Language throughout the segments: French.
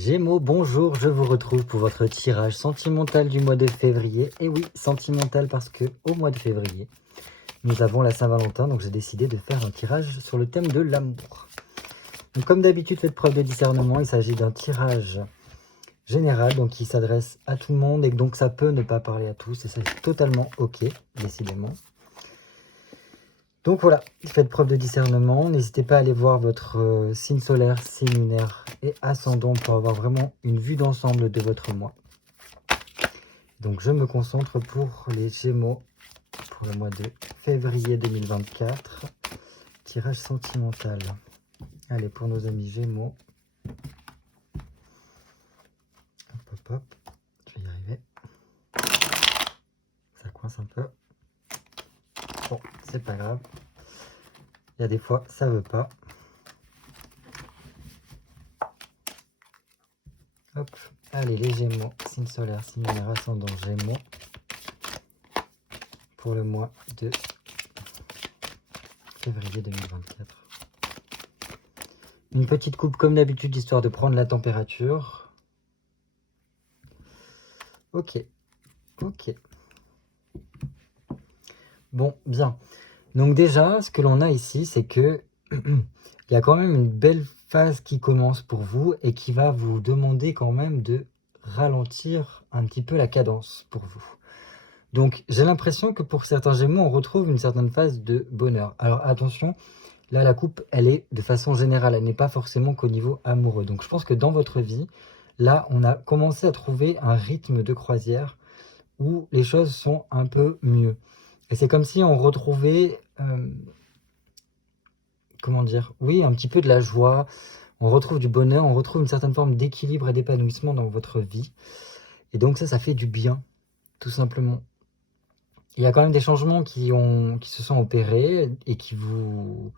Gémeaux, bonjour, je vous retrouve pour votre tirage sentimental du mois de février. Et oui, sentimental parce que au mois de février, nous avons la Saint-Valentin, donc j'ai décidé de faire un tirage sur le thème de l'amour. Donc comme d'habitude, faites preuve de discernement, il s'agit d'un tirage général, donc qui s'adresse à tout le monde, et donc ça peut ne pas parler à tous, et c'est totalement ok, décidément. Donc voilà, faites preuve de discernement, n'hésitez pas à aller voir votre signe solaire, signe lunaire et ascendant pour avoir vraiment une vue d'ensemble de votre mois. Donc je me concentre pour les Gémeaux pour le mois de février 2024. Tirage sentimental. Allez, pour nos amis Gémeaux. Hop, hop, hop. Je vais y arriver. Ça coince un peu. Bon, c'est pas grave. Il y a des fois, ça veut pas. Hop. Allez, les Gémeaux. Signe solaire, signe lunaire, ascendant Gémeaux. Pour le mois de février 2024. Une petite coupe comme d'habitude, histoire de prendre la température. Ok. Ok. Bon, bien. Donc déjà, ce que l'on a ici, c'est que il y a quand même une belle phase qui commence pour vous et qui va vous demander quand même de ralentir un petit peu la cadence pour vous. Donc j'ai l'impression que pour certains Gémeaux, on retrouve une certaine phase de bonheur. Alors attention, là la coupe, elle est de façon générale, elle n'est pas forcément qu'au niveau amoureux. Donc je pense que dans votre vie, là on a commencé à trouver un rythme de croisière où les choses sont un peu mieux. Et c'est comme si on retrouvait, comment dire, oui, un petit peu de la joie, on retrouve du bonheur, on retrouve une certaine forme d'équilibre et d'épanouissement dans votre vie. Et donc ça fait du bien, tout simplement. Il y a quand même des changements qui se sont opérés et qui vous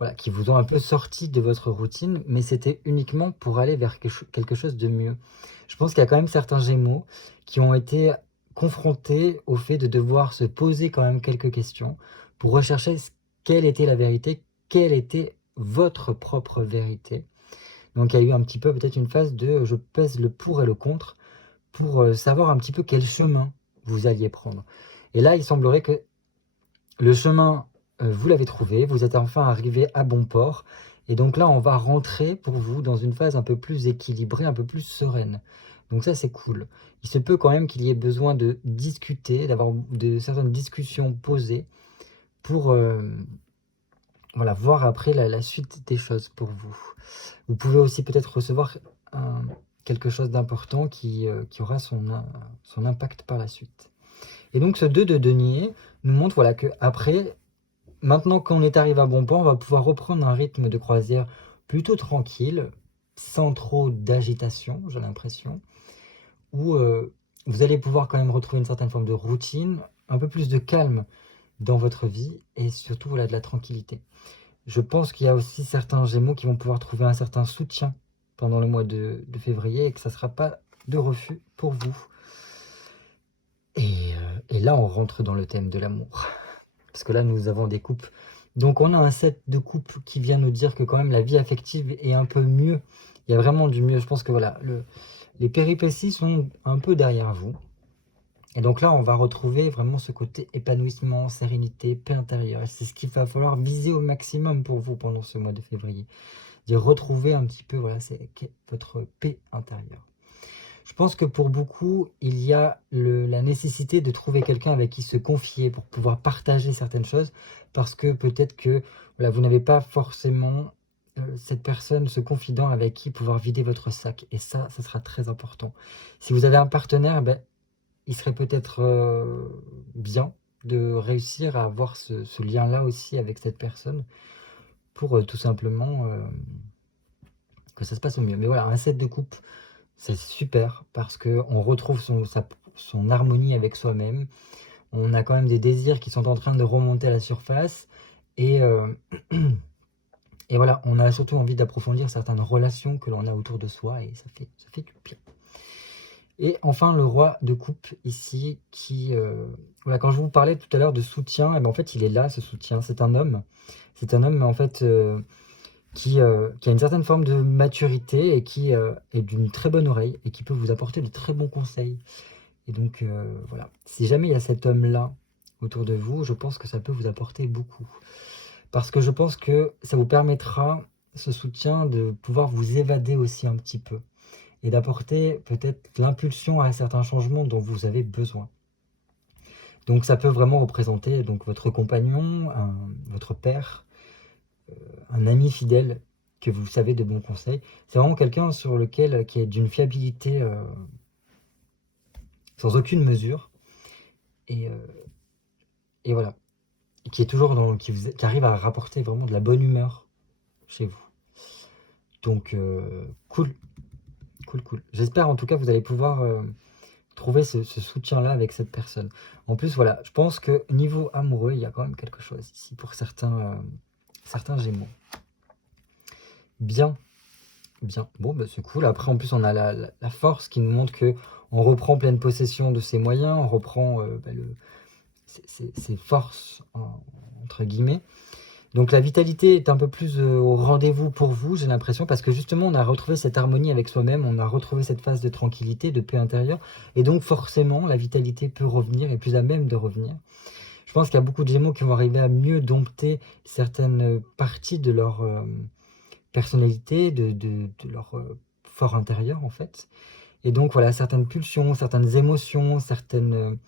ont un peu sorti de votre routine, mais c'était uniquement pour aller vers quelque chose de mieux. Je pense qu'il y a quand même certains Gémeaux qui ont été confrontés au fait de devoir se poser quand même quelques questions pour rechercher quelle était la vérité, quelle était votre propre vérité. Donc il y a eu un petit peu peut-être une phase de je pèse le pour et le contre pour savoir un petit peu quel chemin vous alliez prendre. Et là, il semblerait que le chemin, vous l'avez trouvé, vous êtes enfin arrivé à bon port. Et donc là, on va rentrer pour vous dans une phase un peu plus équilibrée, un peu plus sereine. Donc ça, c'est cool. Il se peut quand même qu'il y ait besoin de discuter, d'avoir de certaines discussions posées pour voilà, voir après la suite des choses pour vous. Vous pouvez aussi peut-être recevoir quelque chose d'important qui aura son impact par la suite. Et donc ce 2 de denier nous montre voilà, que après, maintenant qu'on est arrivé à bon port, on va pouvoir reprendre un rythme de croisière plutôt tranquille, sans trop d'agitation, j'ai l'impression, où vous allez pouvoir quand même retrouver une certaine forme de routine, un peu plus de calme dans votre vie et surtout voilà, de la tranquillité. Je pense qu'il y a aussi certains Gémeaux qui vont pouvoir trouver un certain soutien pendant le mois de février et que ça ne sera pas de refus pour vous. Et là, on rentre dans le thème de l'amour. Parce que là, nous avons des coupes. Donc, on a un set de coupes qui vient nous dire que quand même la vie affective est un peu mieux. Il y a vraiment du mieux. Je pense que voilà, les péripéties sont un peu derrière vous. Et donc là, on va retrouver vraiment ce côté épanouissement, sérénité, paix intérieure. Et c'est ce qu'il va falloir viser au maximum pour vous pendant ce mois de février. De retrouver un petit peu, voilà, c'est votre paix intérieure. Je pense que pour beaucoup, il y a la nécessité de trouver quelqu'un avec qui se confier pour pouvoir partager certaines choses, parce que peut-être que voilà, vous n'avez pas forcément cette personne, ce confident avec qui pouvoir vider votre sac. Et ça sera très important. Si vous avez un partenaire, ben, il serait peut-être bien de réussir à avoir ce lien-là aussi avec cette personne pour tout simplement que ça se passe au mieux. Mais voilà, un set de coupe, c'est super parce qu'on retrouve son harmonie avec soi-même. On a quand même des désirs qui sont en train de remonter à la surface. Et, et voilà, on a surtout envie d'approfondir certaines relations que l'on a autour de soi et ça fait du bien. Et enfin, le roi de coupe ici, qui... voilà, quand je vous parlais tout à l'heure de soutien, et ben en fait, il est là, ce soutien. C'est un homme. C'est un homme, mais en fait, qui a une certaine forme de maturité et qui est d'une très bonne oreille et qui peut vous apporter de très bons conseils. Et donc voilà, si jamais il y a cet homme-là autour de vous, je pense que ça peut vous apporter beaucoup. Parce que je pense que ça vous permettra, ce soutien, de pouvoir vous évader aussi un petit peu et d'apporter peut-être l'impulsion à certains changements dont vous avez besoin. Donc ça peut vraiment représenter donc votre compagnon, votre père, un ami fidèle que vous savez de bons conseils. C'est vraiment quelqu'un sur lequel qui est d'une fiabilité sans aucune mesure et, euh, et voilà, qui est toujours qui arrive à rapporter vraiment de la bonne humeur chez vous. Donc cool, cool, cool. J'espère en tout cas que vous allez pouvoir trouver ce soutien-là avec cette personne. En plus, voilà, je pense que niveau amoureux, il y a quand même quelque chose ici pour certains Gémeaux. Bien, bien. Bon, bah, c'est cool. Après, en plus, on a la force qui nous montre que on reprend pleine possession de ses moyens, on reprend ses forces, entre guillemets. Donc la vitalité est un peu plus au rendez-vous pour vous, j'ai l'impression, parce que justement, on a retrouvé cette harmonie avec soi-même, on a retrouvé cette phase de tranquillité, de paix intérieure, et donc forcément, la vitalité peut revenir, et plus à même de revenir. Je pense qu'il y a beaucoup de Gémeaux qui vont arriver à mieux dompter certaines parties de leur personnalité, de leur fort intérieur, en fait. Et donc, voilà, certaines pulsions, certaines émotions, certaines...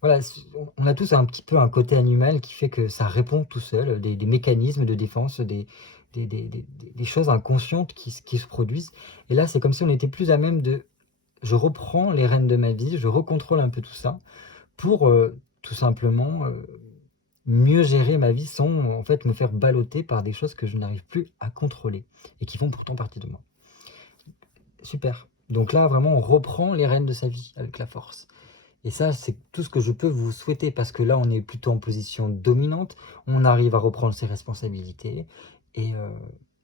voilà, on a tous un petit peu un côté animal qui fait que ça répond tout seul, des mécanismes de défense, des choses inconscientes qui se produisent. Et là, c'est comme si on était plus à même de... Je reprends les rênes de ma vie, je recontrôle un peu tout ça pour tout simplement mieux gérer ma vie sans en fait me faire balloter par des choses que je n'arrive plus à contrôler et qui font pourtant partie de moi. Super. Donc là, vraiment, on reprend les rênes de sa vie avec la force. Et ça, c'est tout ce que je peux vous souhaiter, parce que là, on est plutôt en position dominante, on arrive à reprendre ses responsabilités, et, euh,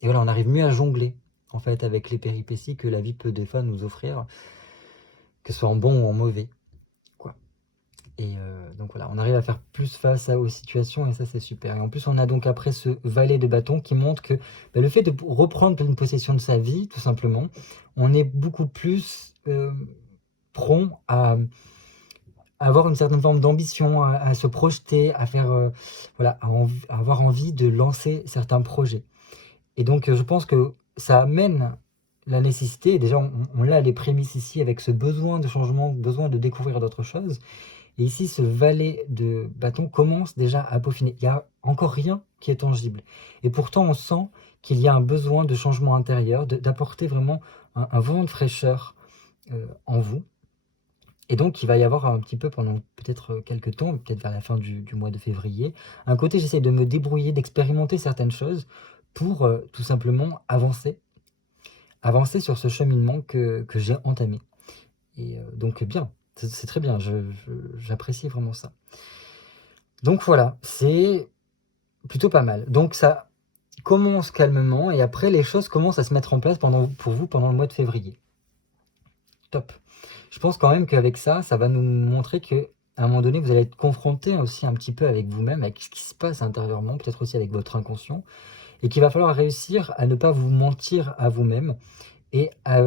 et voilà, on arrive mieux à jongler, en fait, avec les péripéties que la vie peut des fois nous offrir, que ce soit en bon ou en mauvais, quoi. Et donc voilà, on arrive à faire plus face aux situations, et ça, c'est super. Et en plus, on a donc après ce valet de bâton qui montre que le fait de reprendre pleine possession de sa vie, tout simplement, on est beaucoup plus prompt à avoir une certaine forme d'ambition, à se projeter, à faire, voilà, à avoir envie de lancer certains projets. Et donc, je pense que ça amène la nécessité, et déjà on a les prémices ici avec ce besoin de changement, besoin de découvrir d'autres choses. Et ici, ce valet de bâton commence déjà à peaufiner. Il n'y a encore rien qui est tangible. Et pourtant, on sent qu'il y a un besoin de changement intérieur, d'apporter vraiment un vent de fraîcheur en vous. Et donc, il va y avoir un petit peu pendant peut-être quelques temps, peut-être vers la fin du mois de février, un côté j'essaie de me débrouiller, d'expérimenter certaines choses pour tout simplement avancer sur ce cheminement que j'ai entamé. Et donc bien, c'est très bien, j'apprécie vraiment ça. Donc voilà, c'est plutôt pas mal. Donc ça commence calmement et après les choses commencent à se mettre en place pour vous pendant le mois de février. Top. Je pense quand même qu'avec ça, ça va nous montrer que à un moment donné, vous allez être confronté aussi un petit peu avec vous-même, avec ce qui se passe intérieurement, peut-être aussi avec votre inconscient, et qu'il va falloir réussir à ne pas vous mentir à vous-même et à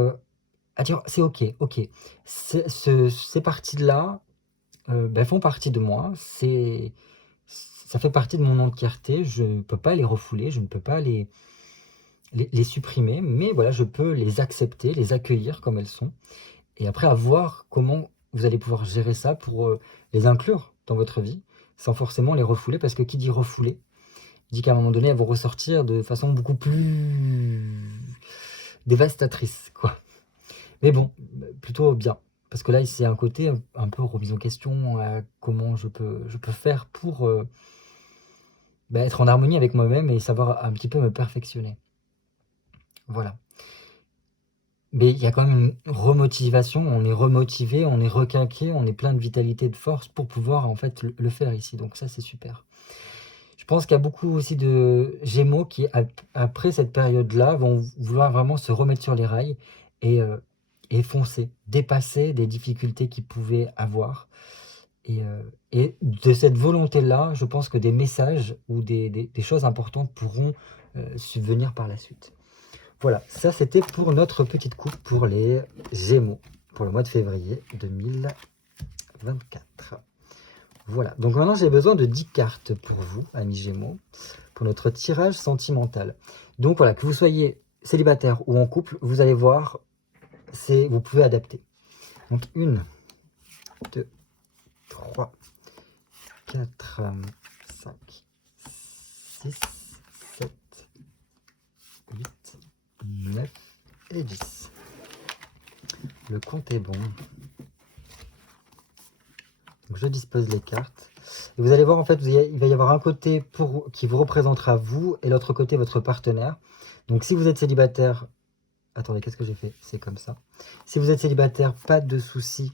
dire c'est ok, ok, ces parties-là font partie de moi, ça fait partie de mon entièreté, je ne peux pas les refouler, je ne peux pas les supprimer, mais voilà, je peux les accepter, les accueillir comme elles sont. Et après, à voir comment vous allez pouvoir gérer ça pour les inclure dans votre vie, sans forcément les refouler, parce que qui dit refouler, dit qu'à un moment donné, elles vont ressortir de façon beaucoup plus dévastatrice, quoi. Mais bon, plutôt bien. Parce que là, c'est un côté un peu remise en question à comment je peux faire pour être en harmonie avec moi-même et savoir un petit peu me perfectionner. Voilà. Mais il y a quand même une remotivation, on est remotivé, on est requinqué, on est plein de vitalité, de force pour pouvoir en fait le faire ici. Donc ça, c'est super. Je pense qu'il y a beaucoup aussi de Gémeaux qui, après cette période-là, vont vouloir vraiment se remettre sur les rails et, et foncer, dépasser des difficultés qu'ils pouvaient avoir. Et de cette volonté-là, je pense que des messages ou des choses importantes pourront subvenir par la suite. Voilà, ça c'était pour notre petite coupe pour les Gémeaux, pour le mois de février 2024. Voilà, donc maintenant j'ai besoin de 10 cartes pour vous, amis Gémeaux, pour notre tirage sentimental. Donc voilà, que vous soyez célibataire ou en couple, vous allez voir, vous pouvez adapter. Donc 1, 2, 3, 4, 5, 6, 7, 8, 9 et 10. Le compte est bon. Donc je dispose les cartes. Et vous allez voir, en fait, il va y avoir un côté qui vous représentera vous et l'autre côté votre partenaire. Donc si vous êtes célibataire, attendez, qu'est-ce que j'ai fait? C'est comme ça. Si vous êtes célibataire, pas de souci.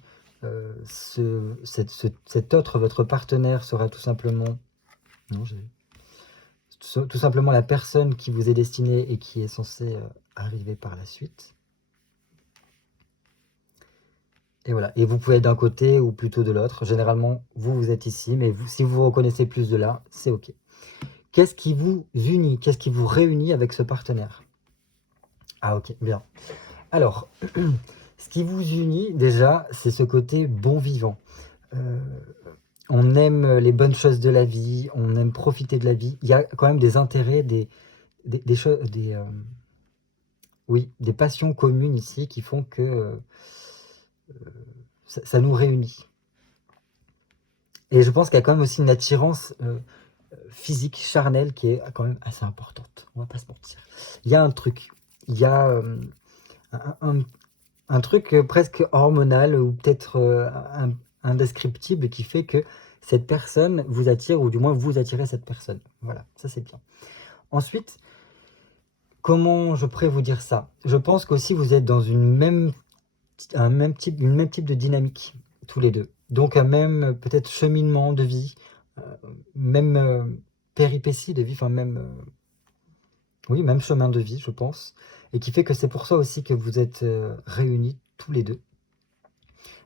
Cet autre, votre partenaire, sera tout simplement... Non, tout simplement la personne qui vous est destinée et qui est censée arriver par la suite. Et voilà, et vous pouvez être d'un côté ou plutôt de l'autre. Généralement, vous êtes ici, mais si vous vous reconnaissez plus de là, c'est OK. Qu'est-ce qui vous unit? Qu'est-ce qui vous réunit avec ce partenaire? Ah OK, bien. Alors, ce qui vous unit déjà, c'est ce côté bon vivant. On aime les bonnes choses de la vie, on aime profiter de la vie. Il y a quand même des intérêts, des choses, oui, des passions communes ici qui font que ça nous réunit. Et je pense qu'il y a quand même aussi une attirance physique, charnelle, qui est quand même assez importante. On va pas se mentir. Il y a un truc. Il y a un truc presque hormonal ou peut-être indescriptible qui fait que cette personne vous attire, ou du moins vous attirez cette personne. Voilà, ça c'est bien. Ensuite, comment je pourrais vous dire ça? Je pense qu'aussi vous êtes dans une même type de dynamique, tous les deux. Donc un même peut-être cheminement de vie, même péripétie de vie, enfin même, oui, même chemin de vie, je pense. Et qui fait que c'est pour ça aussi que vous êtes réunis tous les deux.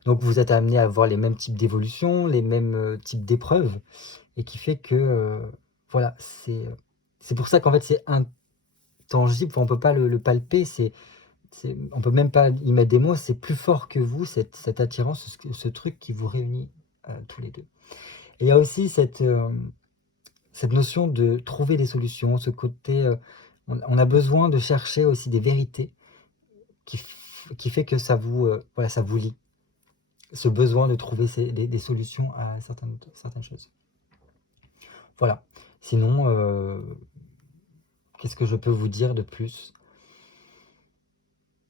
Donc vous êtes amenés à avoir les mêmes types d'évolutions, les mêmes types d'épreuves. Et qui fait que, voilà, c'est pour ça qu'en fait c'est intangible, enfin, on ne peut pas le palper, on peut même pas y mettre des mots, c'est plus fort que vous, cette attirance, ce truc qui vous réunit tous les deux. Et il y a aussi cette notion de trouver des solutions, ce côté, on a besoin de chercher aussi des vérités qui fait que ça vous, voilà, ça vous lie. Ce besoin de trouver des solutions à certaines choses. Voilà. Sinon, qu'est-ce que je peux vous dire de plus?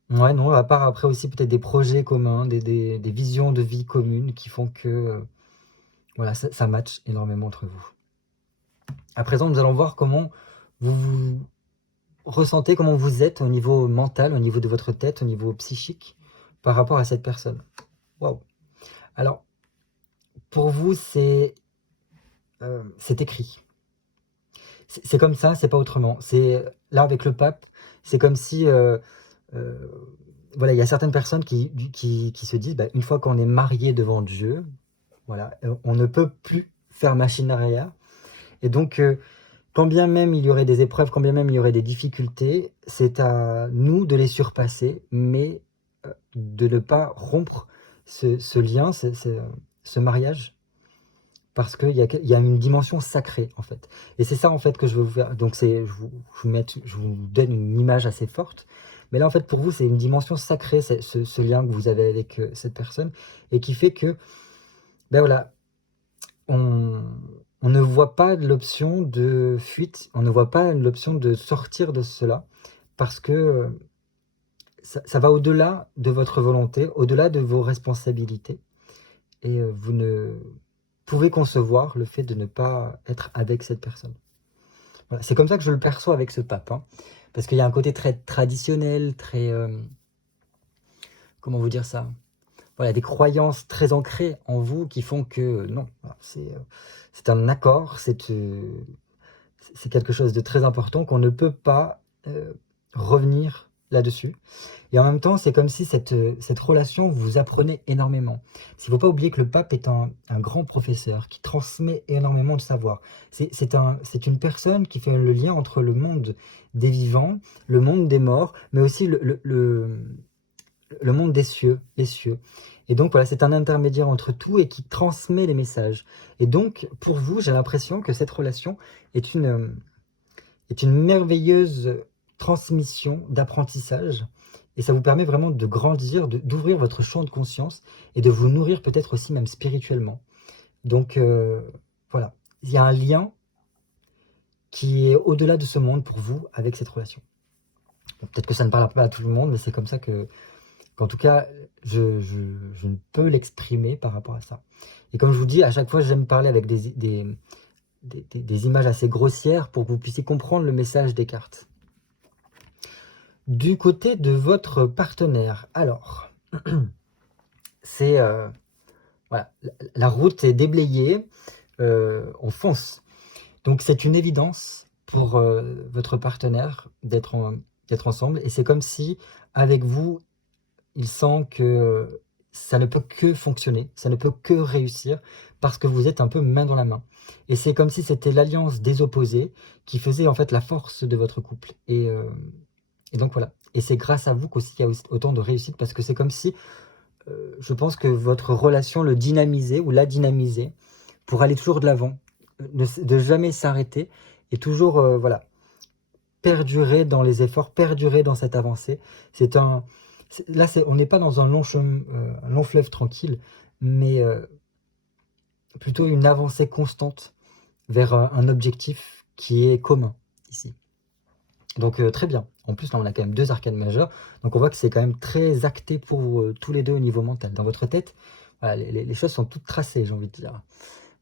Ouais, non, à part après aussi peut-être des projets communs, des visions de vie communes qui font que voilà, ça match énormément entre vous. À présent, nous allons voir comment vous ressentez, comment vous êtes au niveau mental, au niveau de votre tête, au niveau psychique, par rapport à cette personne. Waouh! Alors, pour vous, c'est écrit. C'est comme ça, c'est pas autrement. Là, avec le pape, c'est comme si... voilà, il y a certaines personnes qui se disent, une fois qu'on est marié devant Dieu, voilà, on ne peut plus faire machine arrière. Et donc, quand bien même il y aurait des épreuves, quand bien même il y aurait des difficultés, c'est à nous de les surpasser, mais de ne pas rompre ce lien, ce mariage, parce qu'il y a une dimension sacrée, en fait. Et c'est ça, en fait, que je veux vous faire. Donc, je vous donne une image assez forte. Mais là, en fait, pour vous, c'est une dimension sacrée, ce lien que vous avez avec cette personne, et qui fait que, voilà, on ne voit pas l'option de fuite, on ne voit pas l'option de sortir de cela, parce que ça va au-delà de votre volonté, au-delà de vos responsabilités, et vous ne pouvez concevoir le fait de ne pas être avec cette personne. Voilà, c'est comme ça que je le perçois avec ce pape, hein, parce qu'il y a un côté très traditionnel, très... comment vous dire ça? Voilà, des croyances très ancrées en vous qui font que non, c'est un accord, c'est quelque chose de très important qu'on ne peut pas revenir là-dessus. Et en même temps, c'est comme si cette relation vous apprenait énormément. Il ne faut pas oublier que le pape est un grand professeur qui transmet énormément de savoir. C'est une personne qui fait le lien entre le monde des vivants, le monde des morts, mais aussi le monde des cieux, les cieux. Et donc voilà, c'est un intermédiaire entre tout et qui transmet les messages. Et donc, pour vous, j'ai l'impression que cette relation est une merveilleuse transmission d'apprentissage. Et ça vous permet vraiment de grandir, d'ouvrir votre champ de conscience et de vous nourrir peut-être aussi même spirituellement. Donc voilà, il y a un lien qui est au-delà de ce monde pour vous avec cette relation. Bon, peut-être que ça ne parlera pas à tout le monde, mais c'est comme ça qu'en tout cas, je ne peux l'exprimer par rapport à ça. Et comme je vous dis, à chaque fois, j'aime parler avec des images assez grossières pour que vous puissiez comprendre le message des cartes. Du côté de votre partenaire, alors, c'est voilà, la route est déblayée, on fonce. Donc c'est une évidence pour votre partenaire d'être ensemble, et c'est comme si avec vous, il sent que ça ne peut que fonctionner, ça ne peut que réussir, parce que vous êtes un peu main dans la main. Et c'est comme si c'était l'alliance des opposés qui faisait en fait la force de votre couple. Et donc voilà. Et c'est grâce à vous qu'aussi il y a autant de réussite, parce que c'est comme si, je pense que votre relation le dynamisait ou la dynamisait pour aller toujours de l'avant, de jamais s'arrêter et toujours voilà, perdurer dans les efforts, perdurer dans cette avancée. Là, on n'est pas dans un long fleuve tranquille, mais plutôt une avancée constante vers un objectif qui est commun ici. Donc très bien. En plus, là, on a quand même 2 arcanes majeures, donc on voit que c'est quand même très acté pour tous les deux au niveau mental. Dans votre tête, voilà, les choses sont toutes tracées, j'ai envie de dire.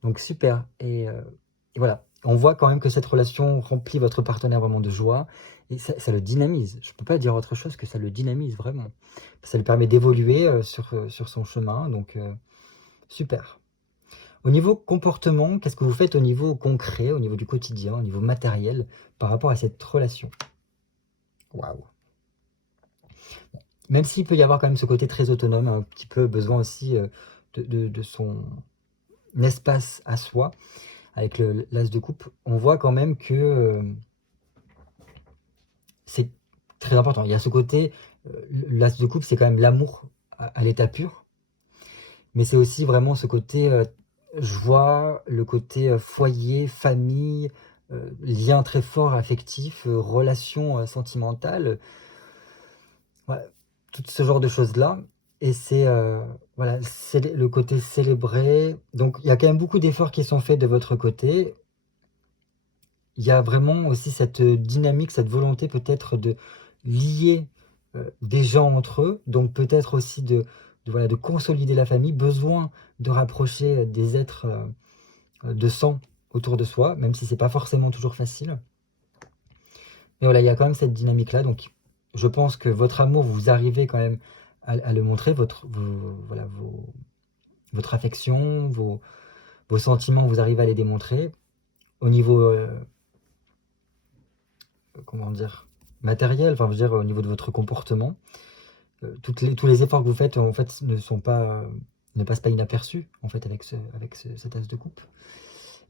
Donc super. Et voilà, on voit quand même que cette relation remplit votre partenaire vraiment de joie, et ça le dynamise. Je ne peux pas dire autre chose que ça le dynamise vraiment. Ça lui permet d'évoluer sur son chemin, donc super. Au niveau comportement, qu'est-ce que vous faites au niveau concret, au niveau du quotidien, au niveau matériel, par rapport à cette relation? Waouh! Même s'il peut y avoir quand même ce côté très autonome, un petit peu besoin aussi de son espace à soi, avec l'as de coupe, on voit quand même que c'est très important. Il y a ce côté, l'as de coupe, c'est quand même l'amour à l'état pur, mais c'est aussi vraiment ce côté joie, le côté foyer, famille, lien très fort affectif, relation sentimentale, voilà, tout ce genre de choses-là. Et c'est voilà, c'est le côté célébré. Donc il y a quand même beaucoup d'efforts qui sont faits de votre côté. Il y a vraiment aussi cette dynamique, cette volonté peut-être de lier des gens entre eux, donc peut-être aussi voilà, de consolider la famille, besoin de rapprocher des êtres de sang autour de soi, même si c'est pas forcément toujours facile. Mais voilà, il y a quand même cette dynamique-là, donc je pense que votre amour, vous arrivez quand même à le montrer, votre affection, vos sentiments, vous arrivez à les démontrer. Au niveau comment dire, matériel, enfin je veux dire au niveau de votre comportement, tous les efforts que vous faites en fait ne passent pas inaperçus en fait avec cet as de coupe.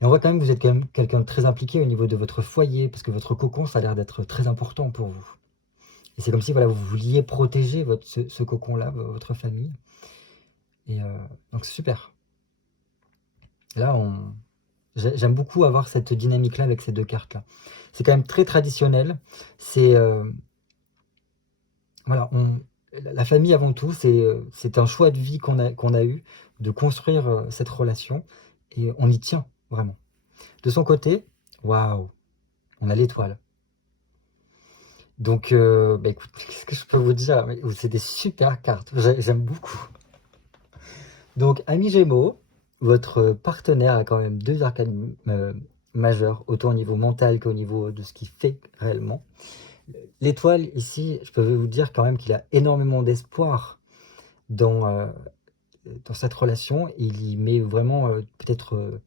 Et on voit quand même que vous êtes quand même quelqu'un de très impliqué au niveau de votre foyer, parce que votre cocon, ça a l'air d'être très important pour vous. Et c'est comme si voilà, vous vouliez protéger ce cocon-là, votre famille. Et donc c'est super. Là, j'aime beaucoup avoir cette dynamique-là avec ces 2 cartes-là. C'est quand même très traditionnel. C'est voilà, la famille avant tout, c'est un choix de vie qu'on a eu, de construire cette relation, et on y tient vraiment. De son côté, waouh, on a l'étoile. Donc, bah écoute, qu'est-ce que je peux vous dire? C'est des super cartes, j'aime beaucoup. Donc, amis Gémeaux, votre partenaire a quand même 2 arcanes majeures, autant au niveau mental qu'au niveau de ce qu'il fait réellement. L'étoile, ici, je peux vous dire quand même qu'il a énormément d'espoir dans cette relation. Il y met vraiment peut-être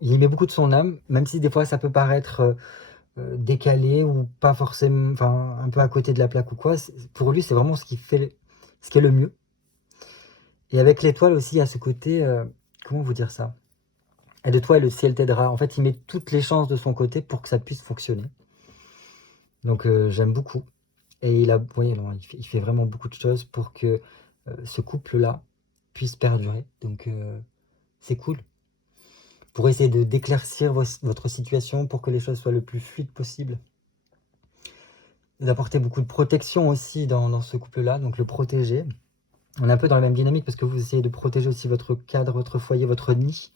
il y met beaucoup de son âme, même si des fois ça peut paraître décalé ou pas forcément, enfin un peu à côté de la plaque ou quoi. Pour lui, c'est vraiment ce qui est le mieux. Et avec l'étoile aussi, il y a ce côté, comment vous dire ça? Aide-toi et le ciel t'aidera. En fait, il met toutes les chances de son côté pour que ça puisse fonctionner. Donc j'aime beaucoup. Et il voyez, il fait vraiment beaucoup de choses pour que ce couple-là puisse perdurer. Donc c'est cool. Pour essayer d'éclaircir votre situation, pour que les choses soient le plus fluides possible. D'apporter beaucoup de protection aussi dans ce couple-là, donc le protéger. On est un peu dans la même dynamique parce que vous essayez de protéger aussi votre cadre, votre foyer, votre nid,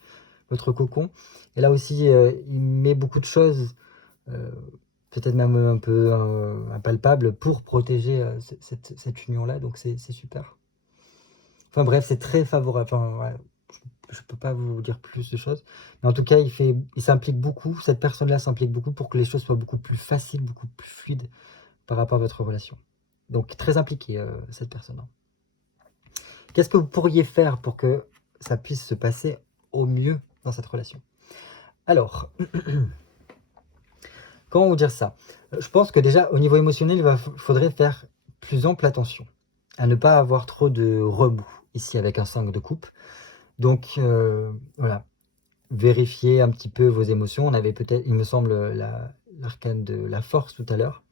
votre cocon. Et là aussi, il met beaucoup de choses, peut-être même un peu impalpables, pour protéger cette union-là. Donc c'est super. Enfin bref, c'est très favorable. Enfin, ouais, je ne peux pas vous dire plus de choses. Mais en tout cas, il s'implique beaucoup. Cette personne-là s'implique beaucoup pour que les choses soient beaucoup plus faciles, beaucoup plus fluides par rapport à votre relation. Donc très impliquée, cette personne-là. Qu'est-ce que vous pourriez faire pour que ça puisse se passer au mieux dans cette relation? Alors, comment vous dire ça? Je pense que déjà, au niveau émotionnel, il faudrait faire plus ample attention à ne pas avoir trop de rebond ici avec un 5 de coupe. Donc, voilà, vérifiez un petit peu vos émotions. On avait peut-être, il me semble, l'arcane de la force tout à l'heure.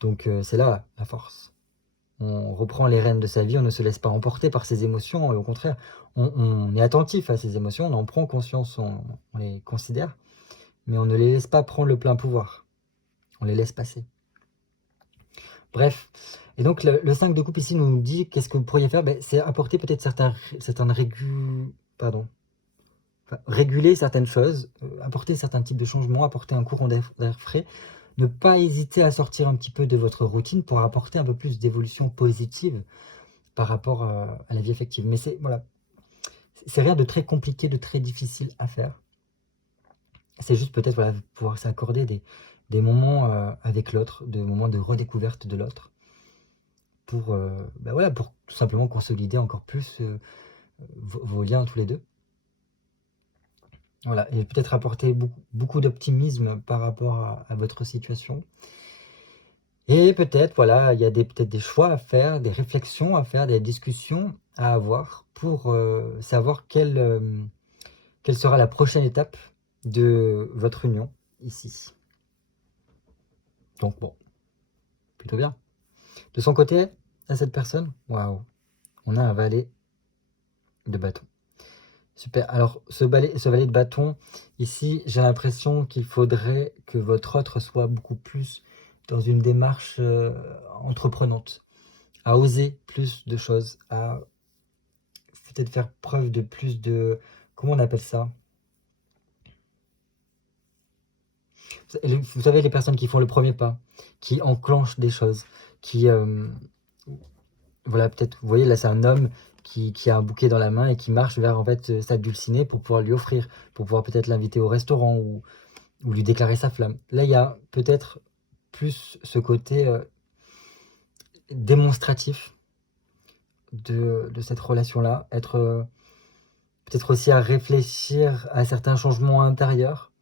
Donc, c'est là la force. On reprend les rênes de sa vie, on ne se laisse pas emporter par ses émotions, et au contraire, on est attentif à ses émotions, on en prend conscience, on les considère, mais on ne les laisse pas prendre le plein pouvoir, on les laisse passer. Bref, et donc le 5 de coupe ici nous dit qu'est-ce que vous pourriez faire, c'est apporter peut-être réguler certaines choses, apporter certains types de changements, apporter un courant d'air frais, ne pas hésiter à sortir un petit peu de votre routine pour apporter un peu plus d'évolution positive par rapport à la vie affective. Mais voilà, c'est rien de très compliqué, de très difficile à faire. C'est juste peut-être voilà, pouvoir s'accorder des moments avec l'autre, des moments de redécouverte de l'autre, pour, voilà, pour tout simplement consolider encore plus vos liens tous les deux. Voilà, et peut-être apporter beaucoup d'optimisme par rapport à votre situation. Et peut-être, voilà, il y a peut-être des choix à faire, des réflexions à faire, des discussions à avoir pour savoir quelle sera la prochaine étape de votre union ici. Donc bon, plutôt bien. De son côté, à cette personne, waouh, on a un valet de bâton. Super. Alors, ce valet de bâton, ici, j'ai l'impression qu'il faudrait que votre autre soit beaucoup plus dans une démarche entreprenante, à oser plus de choses, à peut-être faire preuve de plus de... Comment on appelle ça? Vous savez, les personnes qui font le premier pas, qui enclenchent des choses, qui... voilà, peut-être, vous voyez, là, c'est un homme qui a un bouquet dans la main et qui marche vers, en fait, sa dulcinée pour pouvoir lui offrir, pour pouvoir peut-être l'inviter au restaurant ou lui déclarer sa flamme. Là, il y a peut-être plus ce côté démonstratif de cette relation-là, être peut-être aussi à réfléchir à certains changements intérieurs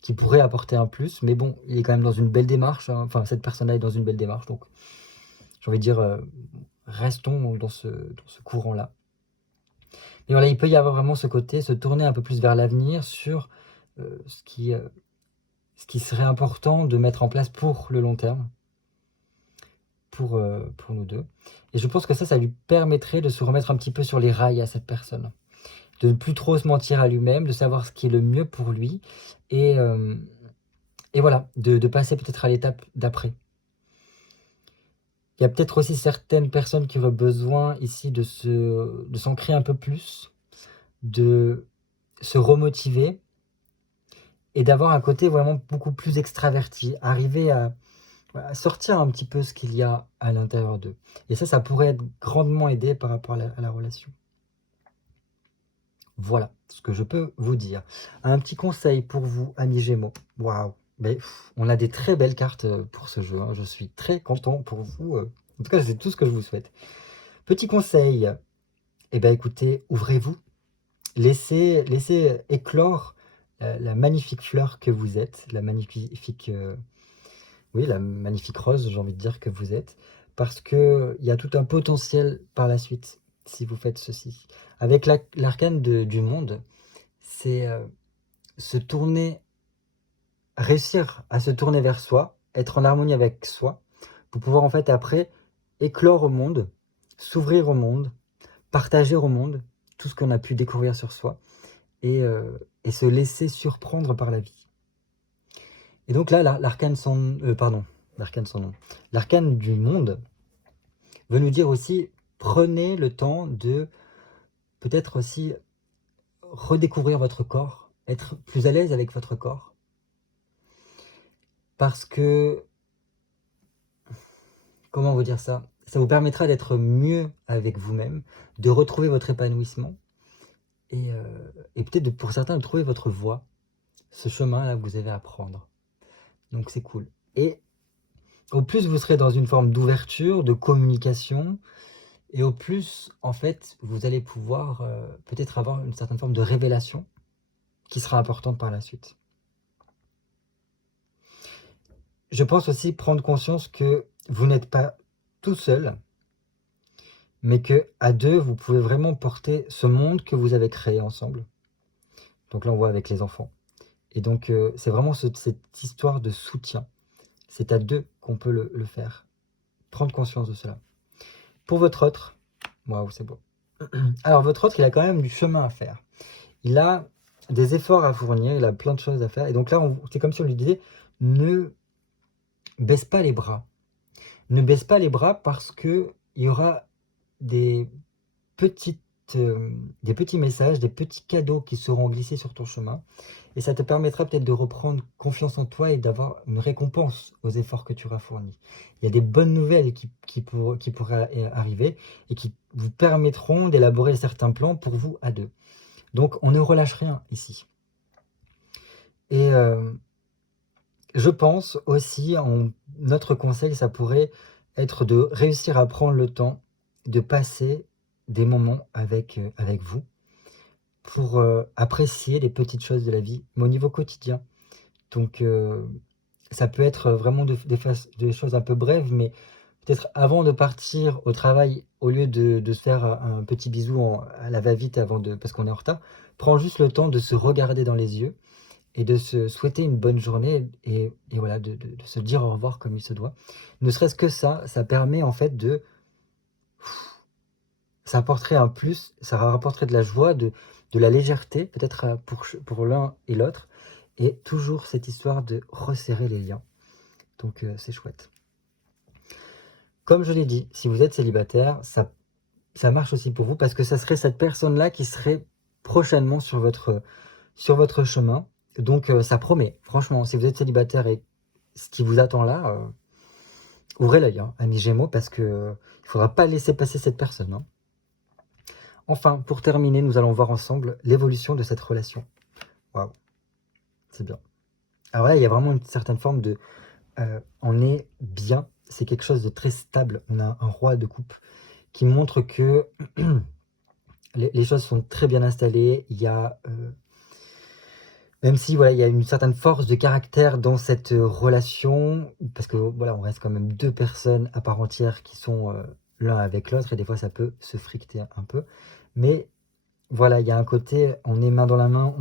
qui pourraient apporter un plus, mais bon, il est quand même dans une belle démarche, hein. Enfin, cette personne-là est dans une belle démarche, donc j'ai envie de dire, restons dans ce courant-là. Et voilà, il peut y avoir vraiment ce côté, se tourner un peu plus vers l'avenir sur ce qui serait important de mettre en place pour le long terme, pour nous deux. Et je pense que ça lui permettrait de se remettre un petit peu sur les rails à cette personne, de ne plus trop se mentir à lui-même, de savoir ce qui est le mieux pour lui, et voilà, de passer peut-être à l'étape d'après. Il y a peut-être aussi certaines personnes qui auraient besoin ici de s'ancrer un peu plus, de se remotiver et d'avoir un côté vraiment beaucoup plus extraverti, arriver à sortir un petit peu ce qu'il y a à l'intérieur d'eux. Et ça pourrait être grandement aidé par rapport à la relation. Voilà ce que je peux vous dire. Un petit conseil pour vous, amis Gémeaux. Waouh, on a des très belles cartes pour ce jeu, hein. Je suis très content pour vous. En tout cas, c'est tout ce que je vous souhaite. Petit conseil, écoutez, ouvrez-vous. Laissez éclore la magnifique fleur que vous êtes, la magnifique oui, la magnifique rose, j'ai envie de dire que vous êtes, parce qu'il y a tout un potentiel par la suite, si vous faites ceci. Avec l'arcane du monde, c'est se tourner, réussir à se tourner vers soi, être en harmonie avec soi, pour pouvoir en fait après éclore au monde, s'ouvrir au monde, partager au monde tout ce qu'on a pu découvrir sur soi et se laisser surprendre par la vie. Et donc là, l'arcane sans nom, l'arcane du monde veut nous dire aussi, prenez le temps de peut-être aussi redécouvrir votre corps, être plus à l'aise avec votre corps. Parce que, comment vous dire ça? Ça vous permettra d'être mieux avec vous-même, de retrouver votre épanouissement et peut-être pour certains de trouver votre voie, ce chemin-là que vous avez à prendre. Donc c'est cool. Et au plus vous serez dans une forme d'ouverture, de communication, et au plus, en fait, vous allez pouvoir peut-être avoir une certaine forme de révélation qui sera importante par la suite. Je pense aussi prendre conscience que vous n'êtes pas tout seul, mais que à deux, vous pouvez vraiment porter ce monde que vous avez créé ensemble. Donc là, on voit avec les enfants. Et donc, c'est vraiment cette histoire de soutien. C'est à deux qu'on peut le faire. Prendre conscience de cela. Pour votre autre, waouh, c'est beau. Alors, votre autre, il a quand même du chemin à faire. Il a des efforts à fournir, il a plein de choses à faire. Et donc là, c'est comme si on lui disait, ne baisse pas les bras. Ne baisse pas les bras parce qu'il y aura des des petits messages, des petits cadeaux qui seront glissés sur ton chemin. Et ça te permettra peut-être de reprendre confiance en toi et d'avoir une récompense aux efforts que tu auras fournis. Il y a des bonnes nouvelles qui pourraient arriver et qui vous permettront d'élaborer certains plans pour vous à deux. Donc, on ne relâche rien ici. Et je pense aussi, notre conseil, ça pourrait être de réussir à prendre le temps de passer des moments avec vous pour apprécier les petites choses de la vie, mais au niveau quotidien. Donc, ça peut être vraiment des choses un peu brèves, mais peut-être avant de partir au travail, au lieu de se faire un petit bisou à la va-vite parce qu'on est en retard, prends juste le temps de se regarder dans les yeux et de se souhaiter une bonne journée et voilà, de se dire au revoir comme il se doit. Ne serait-ce que ça permet en fait ça apporterait un plus, ça rapporterait de la joie, de la légèreté, peut-être pour l'un et l'autre, et toujours cette histoire de resserrer les liens. Donc c'est chouette. Comme je l'ai dit, si vous êtes célibataire, ça marche aussi pour vous parce que ça serait cette personne-là qui serait prochainement sur votre chemin. Donc ça promet, franchement, si vous êtes célibataire et ce qui vous attend là, ouvrez l'œil, hein, amis Gémeaux, parce que il ne faudra pas laisser passer cette personne. Hein. Enfin, pour terminer, nous allons voir ensemble l'évolution de cette relation. Waouh, c'est bien. Alors là, il y a vraiment une certaine forme de... on est bien, c'est quelque chose de très stable. On a un roi de coupe qui montre que les choses sont très bien installées. Il y a... même si voilà, il y a une certaine force de caractère dans cette relation, parce que voilà, on reste quand même deux personnes à part entière qui sont l'un avec l'autre, et des fois ça peut se fricter un peu. Mais voilà, il y a un côté, on est main dans la main,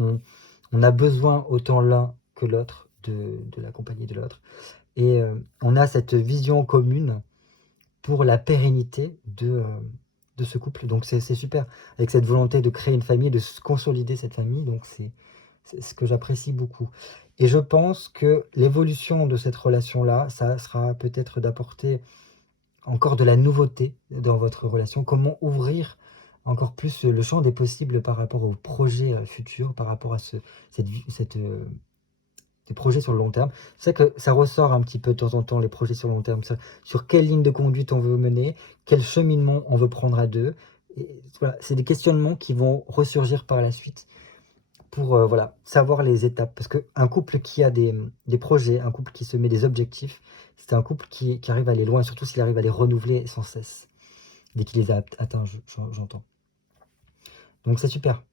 on a besoin autant l'un que l'autre de la compagnie de l'autre. Et on a cette vision commune pour la pérennité de ce couple. Donc c'est super, avec cette volonté de créer une famille, de consolider cette famille. Donc c'est ce que j'apprécie beaucoup. Et je pense que l'évolution de cette relation-là, ça sera peut-être d'apporter encore de la nouveauté dans votre relation. Comment ouvrir encore plus le champ des possibles par rapport aux projets futurs, par rapport à des projets sur le long terme. C'est ça que ça ressort un petit peu de temps en temps, les projets sur le long terme. Sur quelle ligne de conduite on veut mener, quel cheminement on veut prendre à deux. Et voilà, c'est des questionnements qui vont ressurgir par la suite pour voilà, savoir les étapes. Parce qu'un couple qui a des projets, un couple qui se met des objectifs, c'est un couple qui arrive à aller loin, surtout s'il arrive à les renouveler sans cesse, dès qu'il les a atteints, j'entends. Donc c'est super,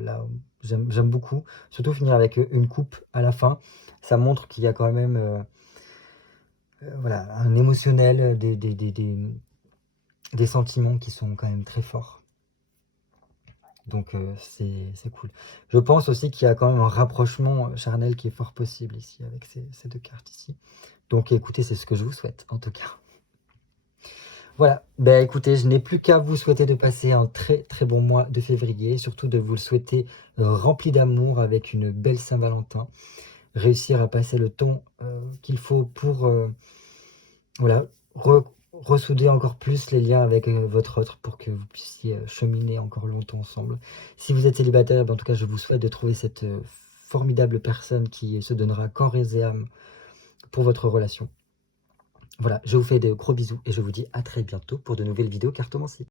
là, j'aime beaucoup. Surtout finir avec une coupe à la fin, ça montre qu'il y a quand même voilà, un émotionnel, des sentiments qui sont quand même très forts. Donc c'est cool. Je pense aussi qu'il y a quand même un rapprochement charnel qui est fort possible ici avec ces 2 cartes ici. Donc écoutez, c'est ce que je vous souhaite en tout cas. Voilà, ben écoutez, je n'ai plus qu'à vous souhaiter de passer un très très bon mois de février, surtout de vous le souhaiter rempli d'amour avec une belle Saint-Valentin. Réussir à passer le temps qu'il faut pour voilà, ressouder encore plus les liens avec votre autre pour que vous puissiez cheminer encore longtemps ensemble. Si vous êtes célibataire, ben, en tout cas, je vous souhaite de trouver cette formidable personne qui se donnera corps et âme pour votre relation. Voilà, je vous fais de gros bisous et je vous dis à très bientôt pour de nouvelles vidéos cartomancie.